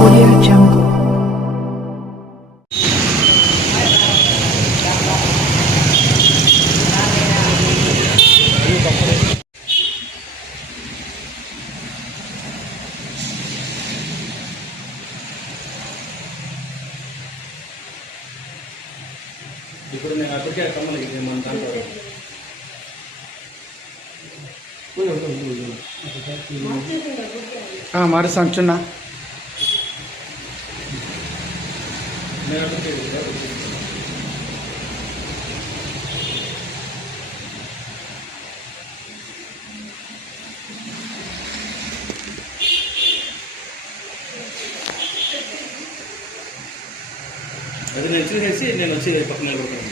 Audio Jungle. ఇప్పుడు నేను అప్పటికే కమ్మలు ఇది మన దాంట్లో మారుస్తాంటున్నా నేను అప్పటికే అది నేను చూసేసి నేను వచ్చి పక్కన నిలబడతాను.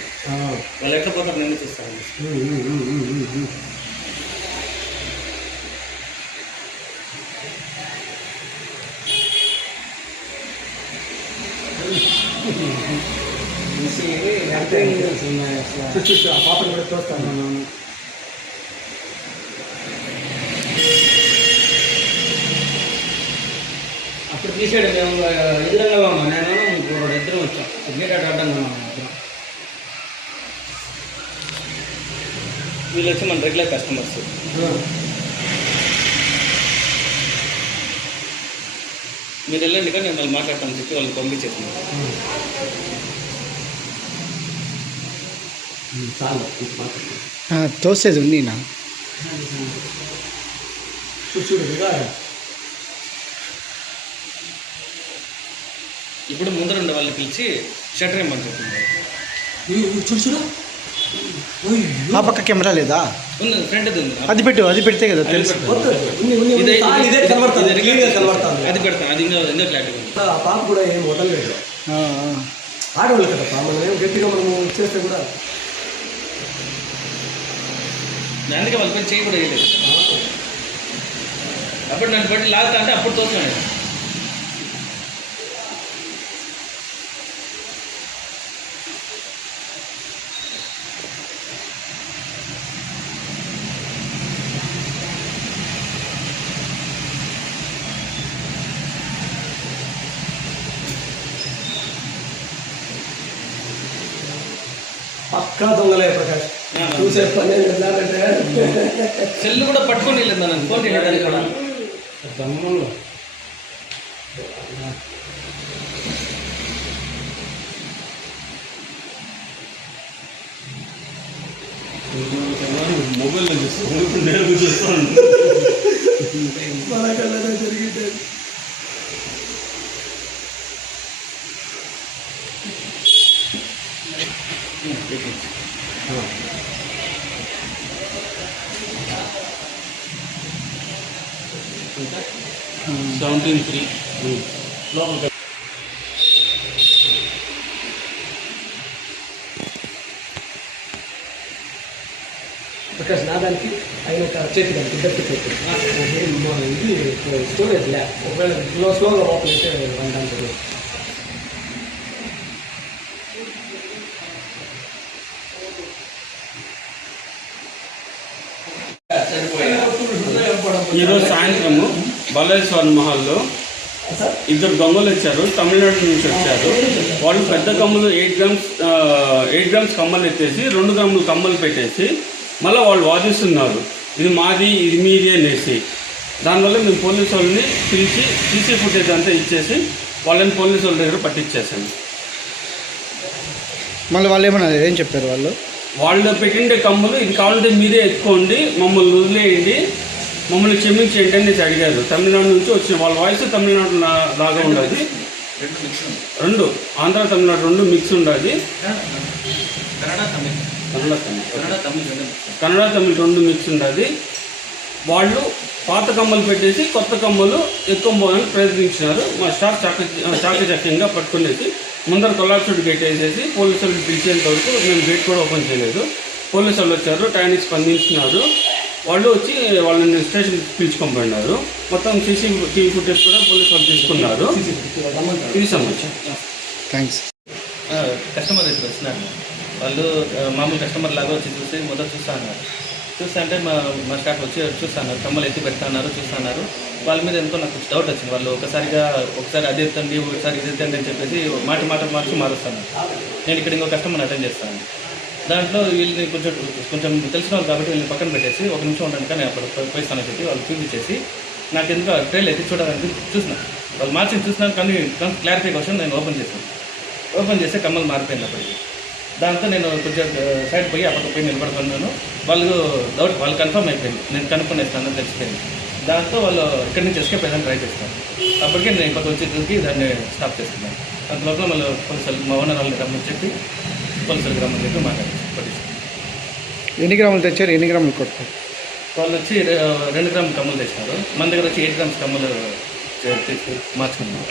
వాళ్ళు ఎట్లా పోతారు నేను చూస్తాను. చూసి ఆ పాపను కూడా చూస్తాను అప్పుడు తీసాడు మేము ఎదురుగా ఉన్నాం నేను ఇద్దరం వచ్చాం. ఉన్నాం ఇద్దరం. వీళ్ళు వచ్చి మన రెగ్యులర్ కస్టమర్స్ మీరు వెళ్ళండి కానీ నేను వాళ్ళు మాట్లాడతాను చెప్పి వాళ్ళని మాట్లాడు తోసేది ఉంది నా. ఇప్పుడు ముందర ఉండే వాళ్ళని పిలిచి షటర్ ఏమని చెప్తున్నారు. చూడు చూడు. ఆ పక్క కెమెరా లేదా? ఉంది ఫ్రంట్ ఉంది అది పెట్టు అది పెడితే కదా తెలుసు. అది పెడతాను అది ఇంకా ఇంకా క్లారిటీ పాప కూడా ఏం వదలలేదు. ఆడవాళ్ళు కదా పాప మనం ఏం గట్టిగా మనము చేస్తే కూడా నేను అందుకే వాళ్ళ పని చేయకూడదు వేయలేదు. అప్పుడు నన్ను బట్టి లాగుతా అంటే అప్పుడు తోస్తున్నాను పక్కా దొంగలే ప్రకాష్. చూసే పని ఏంటంటే సెల్ కూడా పట్టుకొని వెళ్ళింది నన్ను ఫోన్ చేయడానికి కూడా. మొబైల్ నేను చూస్తాను మన కళ్ళనే సెవెంటీన్ త్రీ లోపల ప్రకాష్ నా దానికి ఆయన ఒక చేతి దానికి ఇద్దరికి పెట్టి ఇది స్టోరేజ్ లే ఒకవేళ స్లో స్లోగా ఓపెన్ చేస్తే వండానికి ఈరోజు సాయంత్రము బాలేశ్వర్ మహల్లో ఇద్దరు దొంగలు వచ్చారు తమిళనాడు నుంచి వచ్చారు. వాళ్ళు పెద్ద కమ్మలు ఎయిట్ గ్రామ్స్ ఎయిట్ గ్రామ్స్ కమ్మలు ఎత్తేసి రెండు గ్రాములు కమ్మలు పెట్టేసి మళ్ళీ వాళ్ళు వాదిస్తున్నారు. ఇది మాది ఇది మీది అనేసి. దానివల్ల మేము పోలీసు వాళ్ళని పిలిచి సీసీ ఫుటేజ్ అంతా ఇచ్చేసి వాళ్ళని పోలీసు వాళ్ళ దగ్గర పట్టించేసాము మళ్ళీ వాళ్ళు ఏమన్నా ఏం చెప్పారు వాళ్ళు? వాళ్ళు పెట్టిండే కమ్ములు ఇది కావాలంటే మీరే ఎత్తుకోండి మమ్మల్ని వదిలేయండి మమ్మల్ని క్షమించేయండి అని అడిగారు. తమిళనాడు నుంచి వచ్చిన వాళ్ళ వాయిస్ తమిళనాడు లాగా ఉండదు రెండు. ఆంధ్ర తమిళనాడు రెండు మిక్స్ ఉండదు కన్నడ తమిళ. కన్నడ రెండు తమిళ రెండు మిక్స్ ఉండదు వాళ్ళు పాత కమ్మలు పెట్టేసి కొత్త కమ్మలు ఎత్తుకోబోదని ప్రయత్నించినారు. మా స్టాఫ్ చాక చాకచక్యంగా పట్టుకునేసి ముందర కొల్లాచుడు గేట్ వేసేసి పోలీసు పిలిచేంత వరకు మేము గేట్ కూడా ఓపెన్ చేయలేదు. పోలీసులు వాళ్ళు వచ్చారు టైంకి స్పందించినారు. వాళ్ళు వచ్చి వాళ్ళని స్టేషన్కి పిలుచుకొని పోయినారు మొత్తం సీసీ టీవీ ఫుటేజ్ కూడా పోలీసు వాళ్ళు తీసుకున్నారు. తీసాం వచ్చి థ్యాంక్స్ కస్టమర్ ఇద్దరు వచ్చినారు వాళ్ళు మామూలు కస్టమర్ లాగా వచ్చి చూసి మొదట చూస్తా అన్నారు. చూస్తా అంటే మా మా స్టాఫ్ వచ్చి చూస్తున్నారు కమ్మలు ఎత్తి పెడుతున్నారు చూస్తున్నారు వాళ్ళ మీద ఎంతో నాకు డౌట్ వచ్చింది. వాళ్ళు ఒకసారిగా ఒకసారి అది ఎత్తండి ఒకసారి ఇది ఎత్తండి అని చెప్పేసి మాట మాట మార్చి మారుస్తాను నేను ఇక్కడ ఇంకో కస్టమర్ అటెండ్ చేస్తాను దాంట్లో వీళ్ళని కొంచెం కొంచెం తెలిసిన వాళ్ళు కాబట్టి వీళ్ళని పక్కన పెట్టేసి ఒక నిమిషం ఉండడానికి నేను అప్పుడు పోయిస్తానని చెప్పి వాళ్ళు చూపించేసి నాకు ఎందుకు ట్రైల్ ఎత్తి చూడాలని చూసిన. వాళ్ళు మార్చి చూసినాను కానీ క్లారిటీ కోసం నేను ఓపెన్ చేశాను ఓపెన్ చేస్తే కమ్మలు మారిపోయింది అప్పటికి. దాంతో నేను కొంచెం సైడ్ పోయి ఆ పక్క పోయి నిలబడుకున్నాను. వాళ్ళు డౌట్ వాళ్ళు కన్ఫర్మ్ అయిపోయింది. నేను కనుక్కొని ఇస్తాను తెలిసిపోయింది. దాంతో వాళ్ళు ఇక్కడి నుంచి ఎస్కేప్ అయ్యాలని ట్రై చేస్తాను అప్పటికే నేను ఇంకొక వచ్చి దాన్ని స్టాప్ చేస్తున్నాను అంత లోపల మళ్ళీ పోలీసులు మా ఓనర్ వాళ్ళని రమ్మని చెప్పి పోలీసులకు రమ్మని చెప్పి మాట్లాడారు ఎన్ని గ్రాములు తెచ్చారు? ఎన్ని గ్రాములు కొట్టారు? వాళ్ళు వచ్చి రెండు గ్రాములు కమ్మలు తెచ్చినారు మన దగ్గర వచ్చి ఎయిట్ గ్రామ్స్ కమ్మలు మార్చుకున్నాం.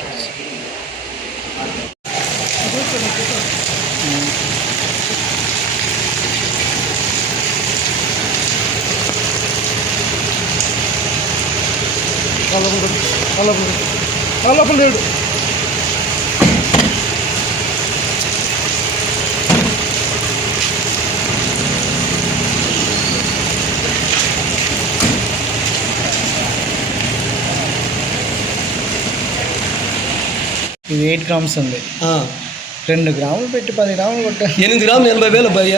లోపల ఇది ఎయిట్ గ్రామ్స్ ఉంది. రెండు గ్రాములు పెట్టి పది గ్రాములు కొట్టారు ఎనిమిది గ్రాములు ఎనభై వేలు భయ్య